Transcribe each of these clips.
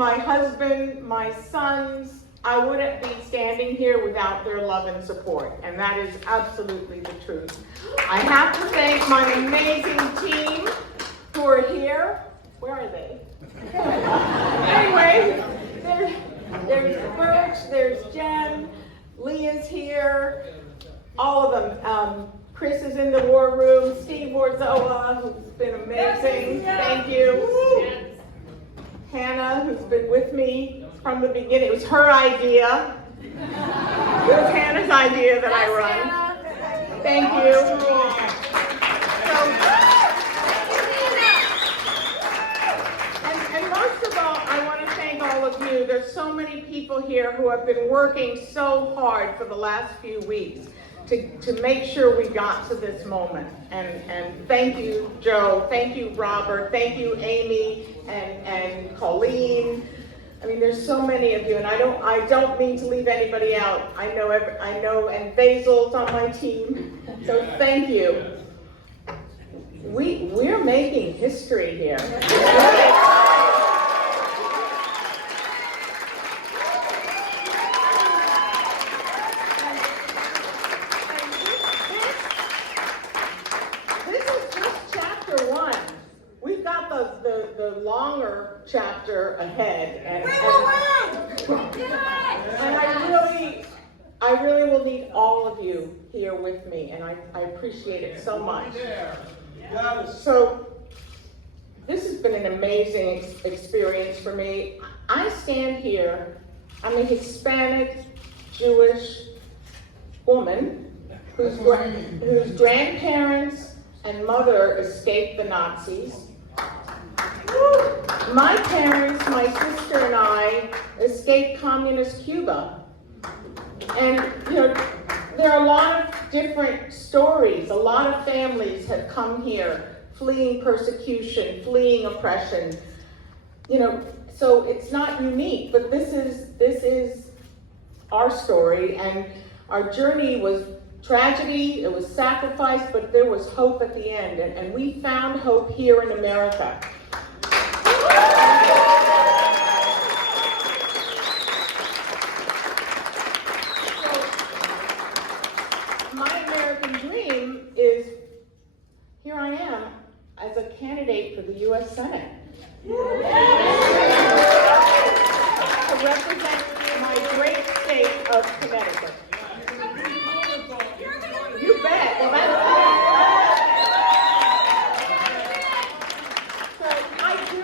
my husband, my sons. I wouldn't be standing here without their love and support, and that is absolutely the truth. I have to thank my amazing team who are here. Where are they? Anyway, there's Birch, there's Jen, Leah's here, all of them. Chris is in the war room, Steve Warzola, who's been amazing, thank you. Hannah, who's been with me from the beginning. It was her idea. It was Hannah's idea that I run. Thank you. And most of all, I want to thank all of you. There's so many people here who have been working so hard for the last few weeks to make sure we got to this moment. And thank you, Joe. Thank you, Robert. Thank you, Amy and Colleen. I mean, there's so many of you, and I don't mean to leave anybody out. I know, and Basil's on my team. So thank you. We're making history here. The longer chapter ahead, and I really will need all of you here with me, and I appreciate it so much. So this has been an amazing experience for me. I stand here, I'm a Hispanic Jewish woman whose grandparents and mother escaped the Nazis. My parents, my sister and I escaped communist Cuba. And there are a lot of different stories. A lot of families have come here fleeing persecution, fleeing oppression. So it's not unique, but this is our story, and our journey was tragedy, it was sacrifice, but there was hope at the end, and we found hope here in America. My American dream is, here I am as a candidate for the U.S. Senate. To represent my great state of Connecticut. You bet. Well, I do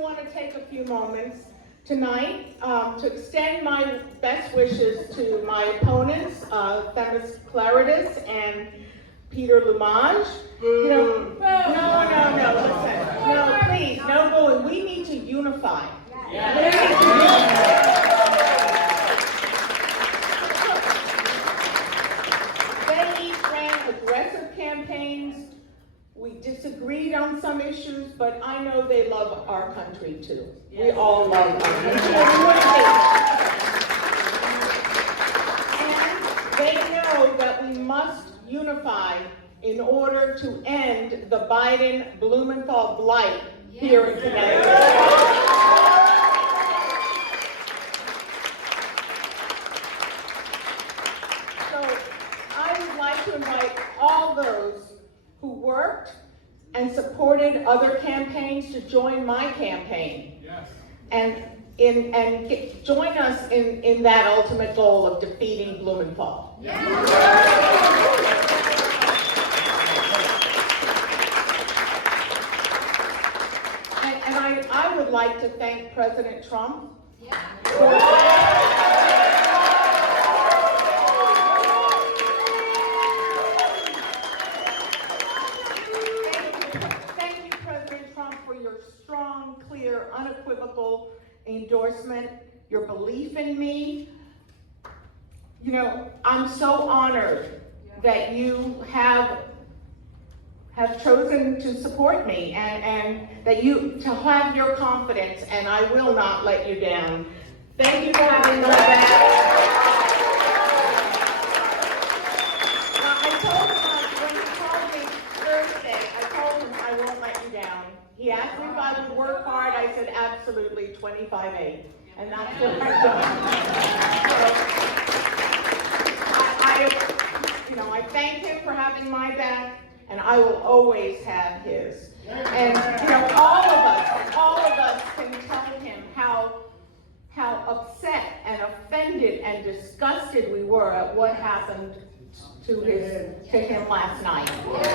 want to take a few moments tonight to extend my best wishes to my opponents, Themis Claridis and Peter Lumage. No, listen. No, please, no booing. We need to unify. They each ran aggressive campaigns. We disagreed on some issues, but I know they love our country too. We all love our country. And they know that we must unify in order to end the Biden-Blumenthal blight here in Connecticut. To invite all those who worked and supported other campaigns to join my campaign. Yes. And join us in that ultimate goal of defeating Blumenthal. Yes. And I would like to thank President Trump. Yeah. Strong, clear, unequivocal endorsement, your belief in me. I'm so honored that you have chosen to support me and that to have your confidence, and I will not let you down. Thank you for having my back. I told him when he called me Thursday, I told him I won't let you down. He asked me if I would work hard. I said, absolutely, 25/8. And that's what I've done. So, I thank him for having my back, and I will always have his. And, all of us can tell him how upset and offended and disgusted we were at what happened to him last night.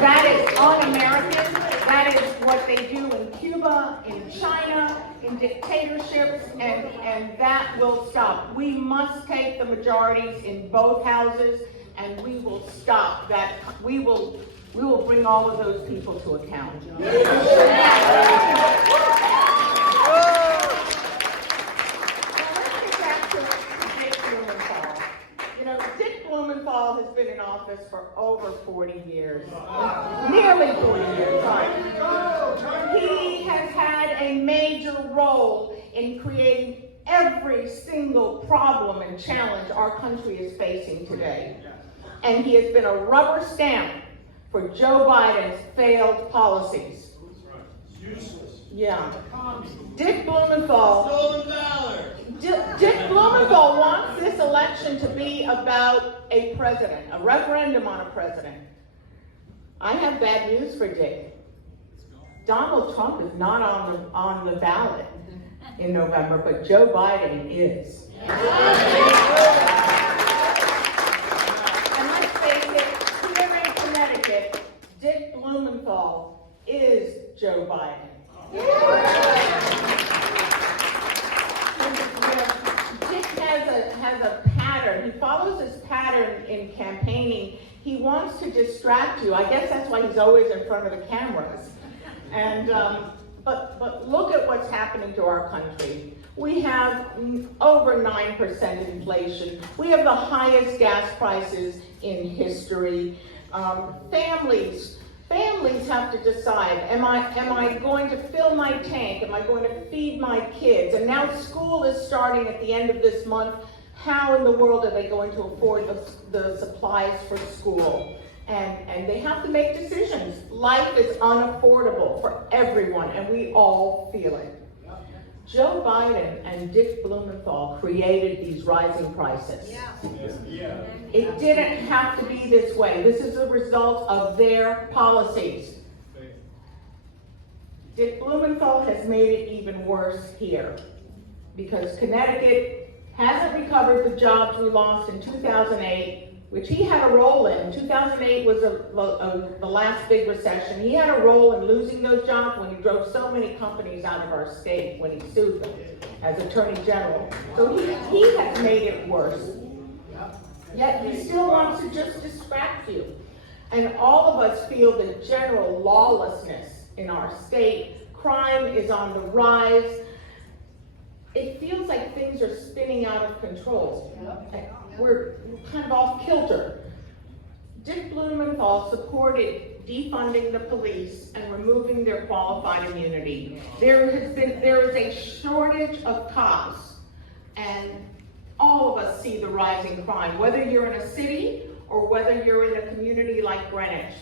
That is un-American. That is what they do in Cuba, in China, in dictatorships, and that will stop. We must take the majorities in both houses, and we will stop that. We will bring all of those people to account. Dick Blumenthal has been in office for over 40 years, nearly 40 years. He has had a major role in creating every single problem and challenge our country is facing today. And he has been a rubber stamp for Joe Biden's failed policies. Useless. Yeah. Dick Blumenthal. Stolen valor. Dick Blumenthal wants this election to be about a president, a referendum on a president. I have bad news for Dick. Donald Trump is not on the ballot in November, but Joe Biden is. And let's face it, here in Connecticut, Dick Blumenthal is Joe Biden. Dick has a pattern. He follows his pattern in campaigning. He wants to distract you. I guess that's why he's always in front of the cameras. And but look at what's happening to our country. We have over 9% inflation. We have the highest gas prices in history. Families have to decide, am I going to fill my tank? Am I going to feed my kids? And now school is starting at the end of this month. How in the world are they going to afford the supplies for school? And they have to make decisions. Life is unaffordable for everyone, and we all feel it. Joe Biden and Dick Blumenthal created these rising prices. It didn't have to be this way. This is a result of their policies. Dick Blumenthal has made it even worse here because Connecticut hasn't recovered the jobs we lost in 2008, which he had a role in. 2008 was the last big recession. He had a role in losing those jobs when he drove so many companies out of our state when he sued them as Attorney General. So he has made it worse. Yet he still wants to just distract you. And all of us feel the general lawlessness in our state. Crime is on the rise. It feels like things are spinning out of control. We're kind of off kilter. Dick Blumenthal supported defunding the police and removing their qualified immunity. There is a shortage of cops, and all of us see the rising crime, whether you're in a city or whether you're in a community like Greenwich.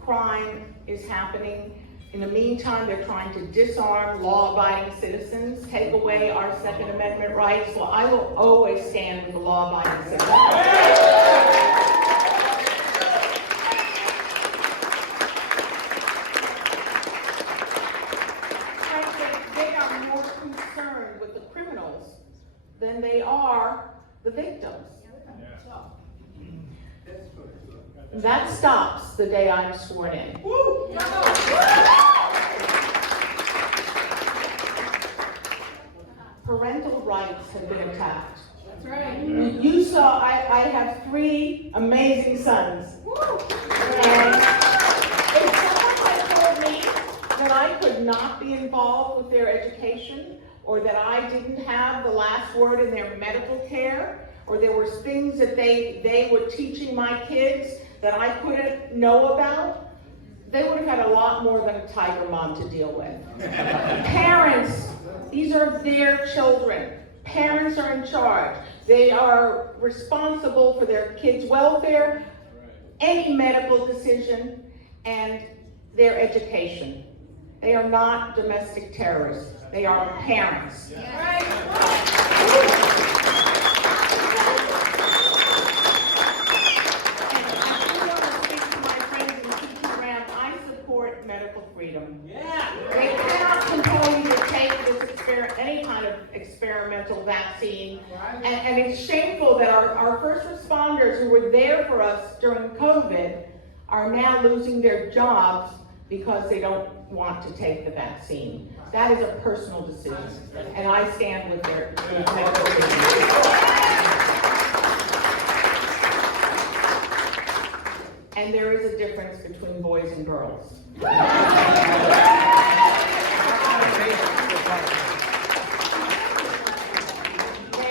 Crime is happening. In the meantime, they're trying to disarm law-abiding citizens, take away our Second Amendment rights. Well, I will always stand with the law-abiding citizens. They are more concerned with the criminals than they are the victims. That stops the day I'm sworn in. Parental rights have been attacked. That's right. You saw, I have 3 amazing sons. And if someone had told me that I could not be involved with their education, or that I didn't have the last word in their medical care, or there were things that they were teaching my kids that I couldn't know about, they would have had a lot more than a tiger mom to deal with. Parents, these are their children. Parents are in charge. They are responsible for their kids' welfare, any medical decision, and their education. They are not domestic terrorists. They are parents. And I do want to speak to my friends in the teaching branch. I support medical freedom. They cannot compel you to take this any kind of experimental vaccine. And it's shameful that our first responders who were there for us during COVID are now losing their jobs because they don't want to take the vaccine. That is a personal decision, and I stand with their medical freedom. And there is a difference between boys and girls. They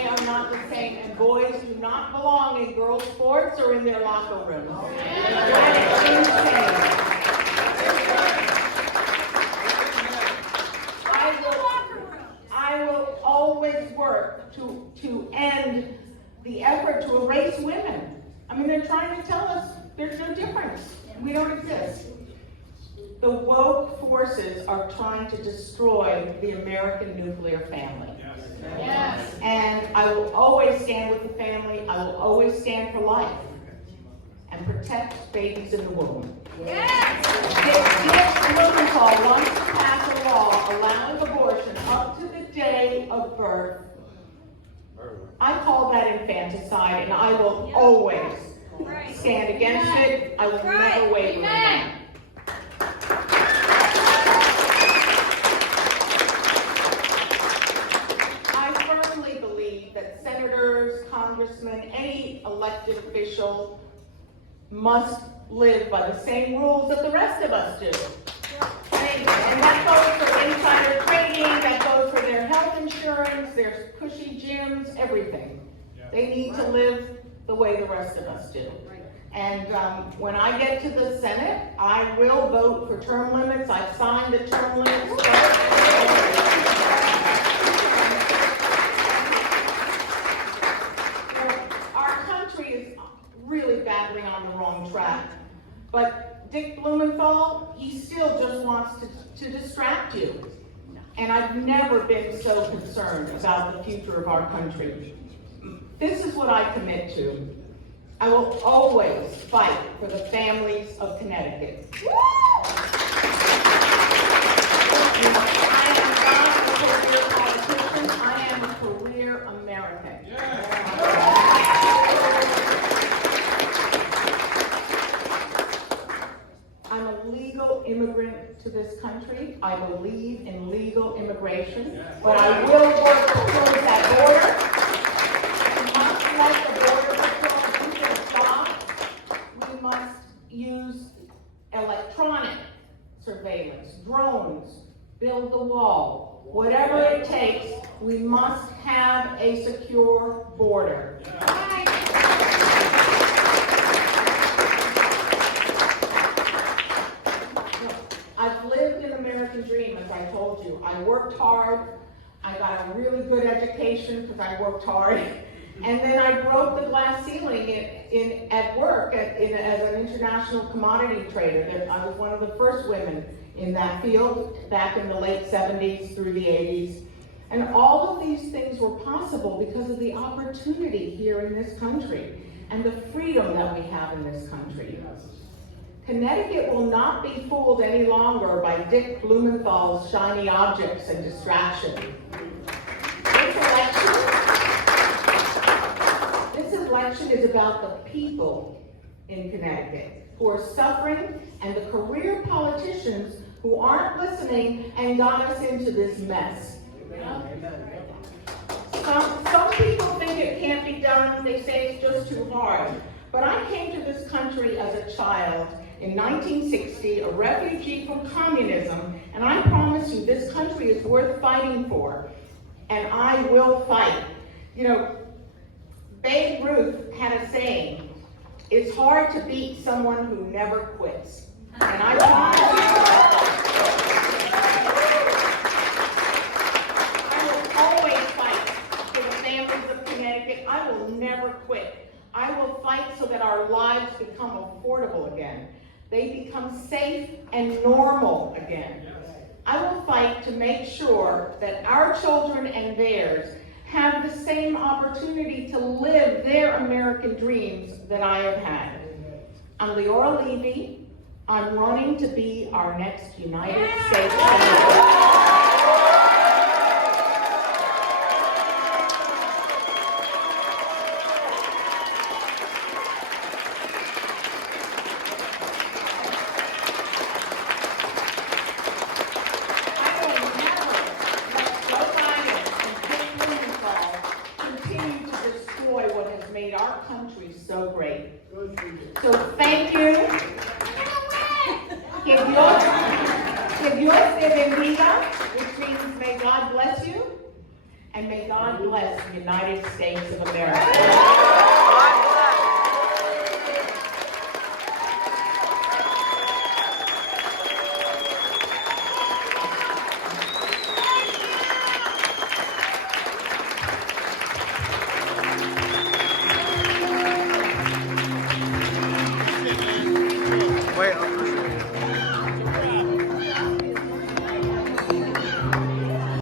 are not the same, and boys do not belong in girls' sports or in their locker rooms. That is insane. I will always work to end the effort to erase women. I mean, they're trying to tell us there's no difference. We don't exist. The woke forces are trying to destroy the American nuclear family. Yes. And I will always stand with the family. I will always stand for life and protect babies in the womb. Yes. Dick Blumenthal wants to pass a law allowing abortion up to the day of birth. I call that infanticide, and I will always stand against it. I will never waver. I firmly believe that senators, congressmen, any elected official must live by the same rules that the rest of us do. And that goes for insider trading, that goes for their health insurance, their cushy gyms, everything. They need to live the way the rest of us do. And when I get to the Senate, I will vote for term limits. I've signed the term limits. Our country is really badly on the wrong track. But Dick Blumenthal, he still just wants to distract you. And I've never been so concerned about the future of our country. This is what I commit to. I will always fight for the families of Connecticut. I am not a career politician, I am a career American. I'm a legal immigrant to this country. I believe in legal immigration, but I will work to close that border. We must let the border patrol do their job. We must use electronic surveillance, drones, build the wall. Whatever it takes, we must have a secure border. I've lived an American dream, as I told you. I worked hard. I got a really good education because I worked hard. And then I broke the glass ceiling at work as an international commodity trader. I was one of the first women in that field back in the late 70s through the 80s. And all of these things were possible because of the opportunity here in this country and the freedom that we have in this country. Connecticut will not be fooled any longer by Dick Blumenthal's shiny objects and distraction. This election is about the people in Connecticut who are suffering and the career politicians who aren't listening and got us into this mess. Some people think it can't be done. They say it's just too hard. But I came to this country as a child in 1960, a refugee from communism, and I promise you this country is worth fighting for, and I will fight. You know, Babe Ruth had a saying, it's hard to beat someone who never quits. And I promise you, I will always fight for the families of Connecticut. I will never quit. I will fight so that our lives become affordable again. They become safe and normal again. I will fight to make sure that our children and theirs have the same opportunity to live their American dreams that I have had. I'm Leora Levy. I'm running to be our next United States Senator. Our country so great. So thank you. Que Dios te bendiga, which means may God bless you, and may God bless the United States of America.